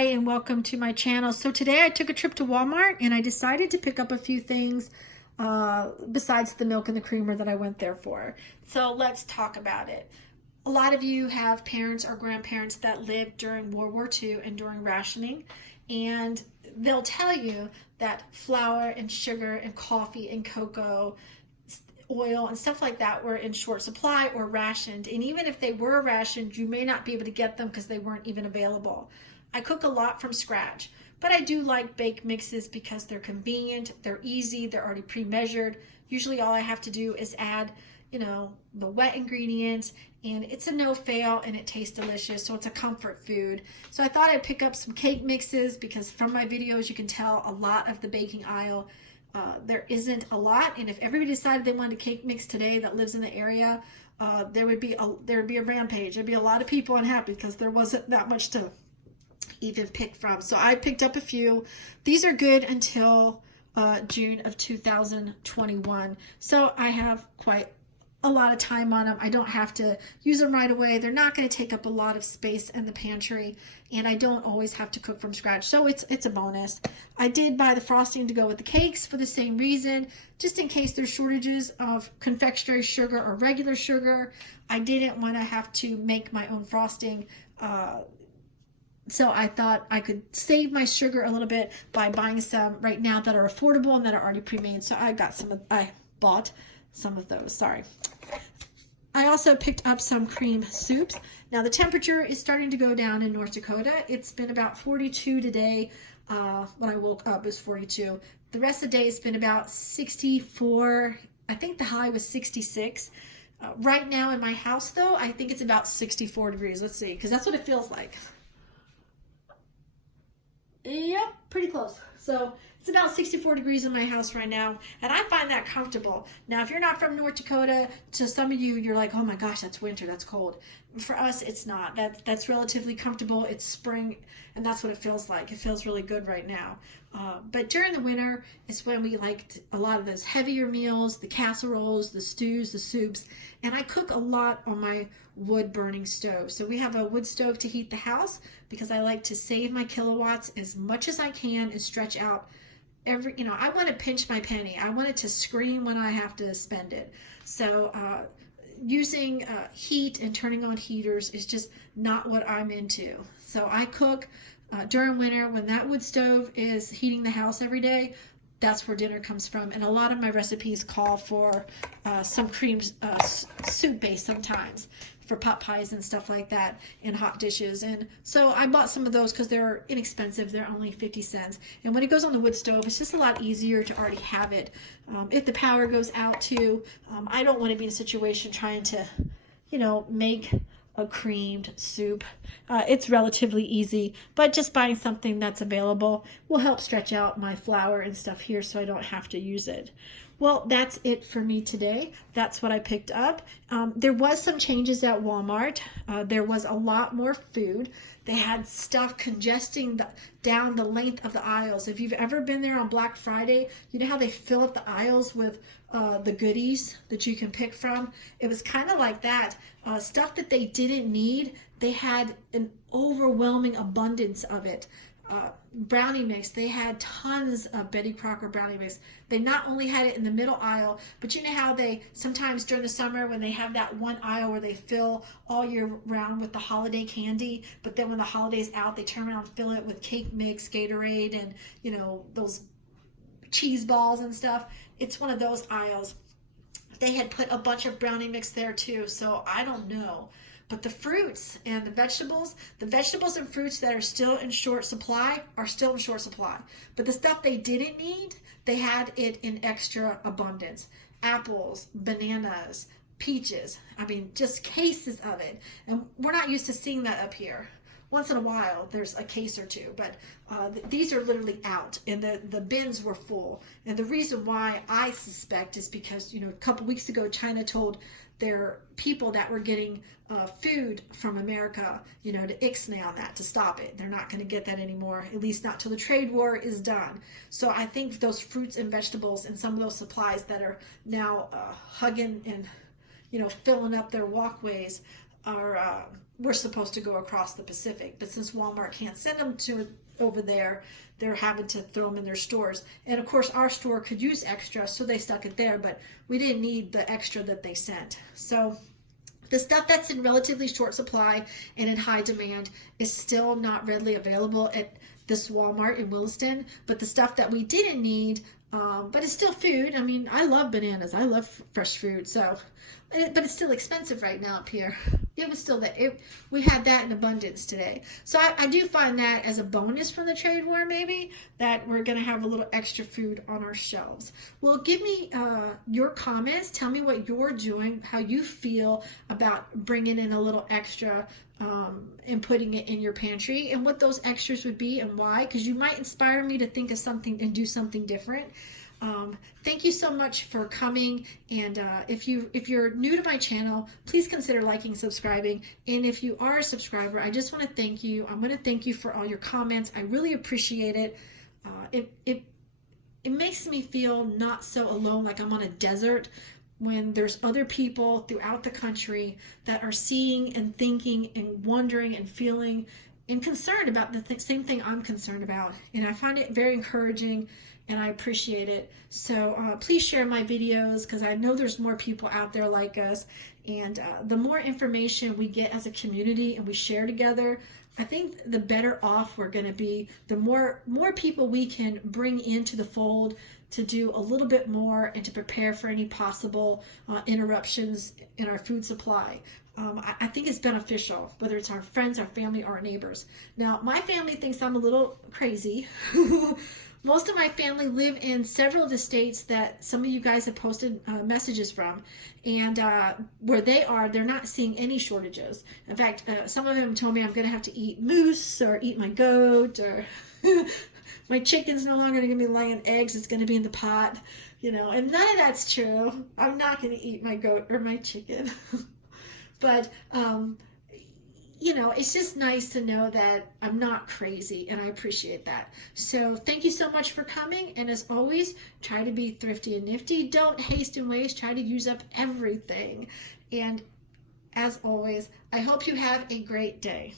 Hi and welcome to my channel. So today I took a trip to Walmart and I decided to pick up a few things besides the milk and the creamer that I went there for. So let's talk about it. A lot of you have parents or grandparents that lived during World War II and during rationing, and they'll tell you that flour and sugar and coffee and cocoa, oil and stuff like that were in short supply or rationed. And even if they were rationed, you may not be able to get them because they weren't even available. I cook a lot from scratch, but I do like baked mixes because they're convenient, they're easy, they're already pre-measured. Usually all I have to do is add, the wet ingredients, and it's a no-fail and it tastes delicious, so it's a comfort food. So I thought I'd pick up some cake mixes because from my videos you can tell a lot of the baking aisle there isn't a lot, and if everybody decided they wanted a cake mix today that lives in the area, there would be a rampage. There'd be a lot of people unhappy because there wasn't that much to even pick from. So I picked up a few. These are good until June of 2021. So I have quite a lot of time on them. I don't have to use them right away. They're not going to take up a lot of space in the pantry, and I don't always have to cook from scratch. So it's a bonus. I did buy the frosting to go with the cakes for the same reason, just in case there's shortages of confectionery sugar or regular sugar. I didn't want to have to make my own frosting. So I thought I could save my sugar a little bit by buying some right now that are affordable and that are already pre-made. So I bought some of those, sorry. I also picked up some cream soups. Now the temperature is starting to go down in North Dakota. It's been about 42 today. When I woke up it was 42. The rest of the day it's been about 64. I think the high was 66. Right now in my house though, I think it's about 64 degrees. Let's see, because that's what it feels like. Yep, pretty close. So it's about 64 degrees in my house right now, and I find that comfortable. Now, if you're not from North Dakota, to some of you, you're like, oh my gosh, that's winter, that's cold. For us, it's not. That's relatively comfortable. It's spring, and that's what it feels like. It feels really good right now. But during the winter, it's when we like a lot of those heavier meals, the casseroles, the stews, the soups, and I cook a lot on my wood burning stove. So we have a wood stove to heat the house because I like to save my kilowatts as much as I can and stretch out I want to pinch my penny. I want it to scream when I have to spend it. So using heat and turning on heaters is just not what I'm into. So I cook during winter when that wood stove is heating the house every day. That's where dinner comes from. And a lot of my recipes call for some cream soup base sometimes for pot pies and stuff like that in hot dishes. And so I bought some of those because they're inexpensive. They're only 50 cents. And when it goes on the wood stove, it's just a lot easier to already have it. If the power goes out too, I don't want to be in a situation trying to, make a creamed soup. It's relatively easy, but just buying something that's available will help stretch out my flour and stuff here so I don't have to use it. Well, that's it for me today. That's what I picked up. There was some changes at Walmart. There was a lot more food. They had stuff congesting down the length of the aisles. If you've ever been there on Black Friday, you know how they fill up the aisles with the goodies that you can pick from? It was kind of like that. Stuff that they didn't need, they had an overwhelming abundance of it. Brownie mix, they had tons of Betty Crocker brownie mix. They not only had it in the middle aisle, but you know how they sometimes during the summer when they have that one aisle where they fill all year round with the holiday candy, but then when the holiday's out they turn around and fill it with cake mix, Gatorade, and those cheese balls and stuff. It's one of those aisles. They had put a bunch of brownie mix there too, so I don't know. But the fruits and the vegetables and fruits that are still in short supply are still in short supply. But the stuff they didn't need, they had it in extra abundance. Apples, bananas, peaches, just cases of it. And we're not used to seeing that up here. Once in a while, there's a case or two, but these are literally out, and the bins were full. And the reason why I suspect is because, a couple weeks ago, China told their people that were getting food from America, to ixnay on that, to stop it. They're not going to get that anymore, at least not till the trade war is done. So I think those fruits and vegetables and some of those supplies that are now hugging and, filling up their walkways are we're supposed to go across the Pacific. But since Walmart can't send them to over there, they're having to throw them in their stores. And of course, our store could use extra, so they stuck it there, but we didn't need the extra that they sent. So the stuff that's in relatively short supply and in high demand is still not readily available at this Walmart in Williston. But the stuff that we didn't need, but it's still food. I mean, I love bananas. I love fresh food. So, but it's still expensive right now up here. It was still that we had that in abundance today. So I do find that as a bonus from the trade war, maybe, that we're going to have a little extra food on our shelves. Well, give me your comments. Tell me what you're doing, how you feel about bringing in a little extra and putting it in your pantry, and what those extras would be and why, because you might inspire me to think of something and do something different. Thank you so much for coming, and if you're new to my channel, please consider liking, subscribing, and if you are a subscriber, I just want to thank you. I'm going to thank you for all your comments. I really appreciate it. It makes me feel not so alone, like I'm on a desert, when there's other people throughout the country that are seeing and thinking and wondering and feeling and concerned about the same thing I'm concerned about. And I find it very encouraging, and I appreciate it. So please share my videos, because I know there's more people out there like us. And the more information we get as a community and we share together, I think the better off we're going to be. The more people we can bring into the fold to do a little bit more and to prepare for any possible interruptions in our food supply. I think it's beneficial, whether it's our friends, our family, or our neighbors. Now, my family thinks I'm a little crazy. Most of my family live in several of the states that some of you guys have posted messages from, and where they are, they're not seeing any shortages. In fact, some of them told me I'm going to have to eat moose or eat my goat, or my chicken's no longer going to be laying eggs, it's going to be in the pot, and none of that's true. I'm not going to eat my goat or my chicken. But, it's just nice to know that I'm not crazy, and I appreciate that. So thank you so much for coming, and as always, try to be thrifty and nifty. Don't haste and waste. Try to use up everything. And as always, I hope you have a great day.